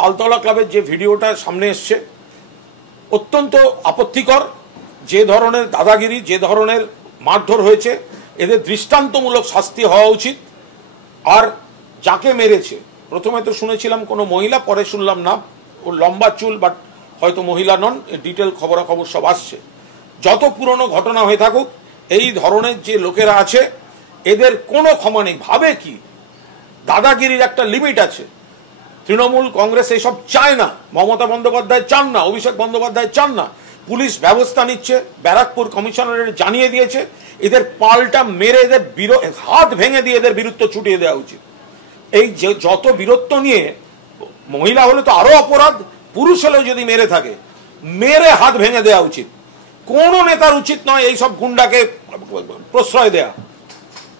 তালতলা ক্লাবের যে ভিডিওটা সামনে এসছে অত্যন্ত আপত্তিকর। যে ধরনের দাদাগিরি, যে ধরনের মারধর হয়েছে, এদের দৃষ্টান্তমূলক শাস্তি হওয়া উচিত। আর যাকে মেরেছে, প্রথমে তো শুনেছিলাম কোনো মহিলা, পরে শুনলাম না, ওর লম্বা চুল, বাট হয়তো মহিলা নন, ডিটেল খবরাখবর সব আসছে। যত পুরনো ঘটনা হয়ে থাকুক, এই ধরনের যে লোকেরা আছে এদের কোনো ক্ষমা নেই। ভাবে কি, দাদাগিরির একটা লিমিট আছে। তৃণমূল কংগ্রেস এইসব চায় না, মমতা বন্দ্যোপাধ্যায় চান না, অভিষেক বন্দ্যোপাধ্যায় চান না। পুলিশ ব্যবস্থা নিচ্ছে, ব্যারাকপুর কমিশনারেট জানিয়ে দিয়েছে। এদের পাল্টা মেরে এদের হাত ভেঙে দিয়ে এদের বীরত্ব ছুটিয়ে দেওয়া উচিত। এই যে যত বীরত্ব নিয়ে, মহিলা হলে তো আরো অপরাধ, পুরুষ হলেও যদি মেরে থাকে, মেরে হাত ভেঙে দেওয়া উচিত। কোন নেতার উচিত নয় এইসব গুন্ডাকে প্রশ্রয় দেয়া।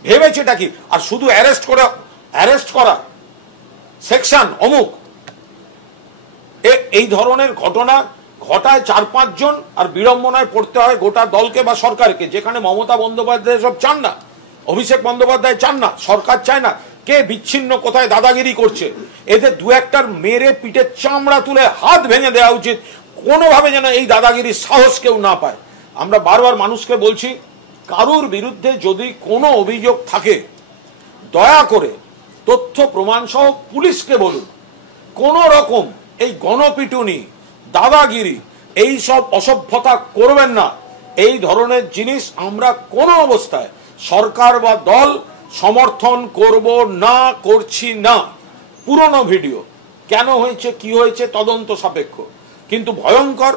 ভেবেছেটা কি? আর শুধু অ্যারেস্ট করা সেকশন অমুক, এই ধরনের ঘটনা ঘটায় 4-5 জন, আর বিড়ম্বনায় পড়তে হয় গোটা দলকে বা সরকারকে। যেখানে মমতা বন্দ্যোপাধ্যায় সব চান না, অভিষেক বন্দ্যোপাধ্যায় চান না, সরকার চায় না, কে বিচ্ছিন্ন কোথায় দাদাগিরি করছে, এদের দু একটার মেরে পিঠে চামড়া তুলে হাত ভেঙে দেওয়া উচিত। কোনোভাবে যেন এই দাদাগিরির সাহস কেউ না পায়। আমরা বারবার মানুষকে বলছি, কারুর বিরুদ্ধে যদি কোনো অভিযোগ থাকে দয়া করে তথ্য প্রমাণ সহ পুলিশকে বলুন। কোন রকম এই গণপিটুনি, দাদাগিরি, এই সব অসভ্যতা করবেন না। এই ধরনের জিনিস আমরা কোনো অবস্থায় সরকার বা দল সমর্থন করব না, করছি না। পুরনো ভিডিও কেন হয়েছে, কি হয়েছে, তদন্ত সাপেক্ষ, কিন্তু ভয়ঙ্কর।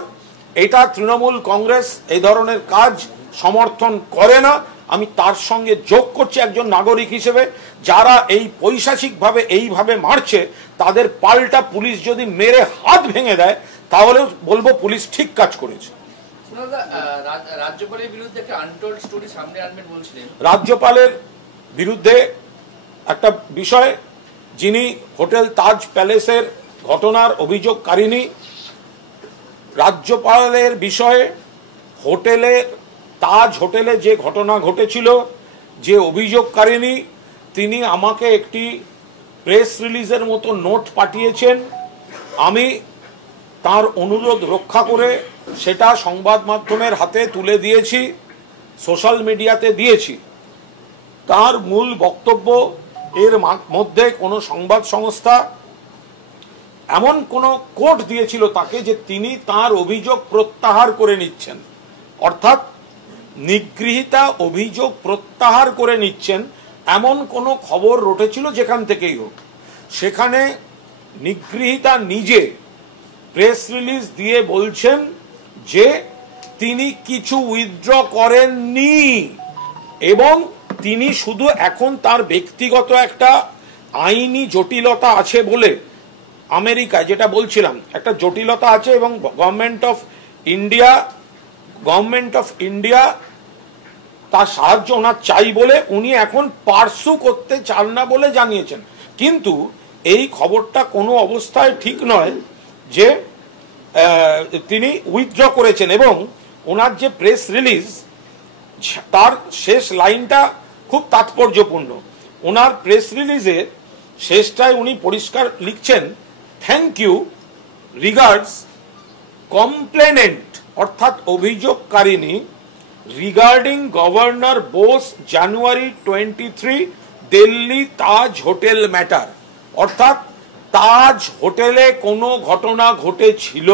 এটা তৃণমূল কংগ্রেস এই ধরনের কাজ সমর্থন করে না। আমি তার সঙ্গে যোগ করছি একজন নাগরিক হিসেবে, যারা এই পৈশাচিকভাবে এইভাবে মারছে, তাদের পাল্টা পুলিশ যদি মেরে হাত ভেঙে দেয়, তাহলে বলবো পুলিশ ঠিক কাজ করেছে। রাজ্যপালের বিরুদ্ধে একটা আনটোল্ড স্টোরি সামনে আনবেন বলছিলেন। রাজ্যপালের বিরুদ্ধে একটা বিষয়, যিনি হোটেল তাজ প্যালেসের ঘটনার অভিযোগকারিনী, রাজ্যপালের বিষয়ে তাজ হোটেলে যে ঘটনা ঘটেছিল, যে অভিযোগকারিনী, তিনি আমাকে একটি প্রেস রিলিজের মতো নোট পাঠিয়েছেন। আমি তার অনুরোধ রক্ষা করে সেটা সংবাদ মাধ্যমের হাতে তুলে দিয়েছি, সোশ্যাল মিডিয়াতে দিয়েছি। তার মূল বক্তব্য, এর মধ্যে কোনো সংবাদ সংস্থা এমন কোন কোর্ট দিয়েছিল তাকে যে তিনি তার অভিযোগ প্রত্যাহার করে নিচ্ছেন, অর্থাৎ নিগৃহীতা অভিযোগ প্রত্যাহার করে নিচ্ছেন, এমন কোন খবর রটেছিল যেখান থেকেই হোক। সেখানে নিগৃহীতা নিজে প্রেস রিলিজ দিয়ে বলছেন যে তিনি কিছু উইথড্র করেননি, এবং তিনি শুধু এখন তার ব্যক্তিগত একটা আইনি জটিলতা আছে বলে, আমেরিকায় যেটা বলছিলাম একটা জটিলতা আছে, এবং গভর্নমেন্ট অফ ইন্ডিয়া তার সাহায্য ওনার চাই বলে উনি এখন পার্সু করতে চান না বলে জানিয়েছেন। কিন্তু এই খবরটা কোনো অবস্থায় ঠিক নয় যে তিনি উইথড্র করেছেন। এবং ওনার যে প্রেস রিলিজ, তার শেষ লাইনটা খুব তাৎপর্যপূর্ণ। ওনার প্রেস রিলিজের শেষটায় উনি পরিষ্কার লিখছেন, থ্যাংক ইউ রিগার্ডস কমপ্লেনেন্ট, অর্থাৎ অভিযোগকারিনী, রিগার্ডিং গভর্নর বোস জানুয়ারি 23 দিল্লি তাজ হোটেল ম্যাটার। অর্থাৎ তাজ হোটেলে কোনো ঘটনা ঘটেছিল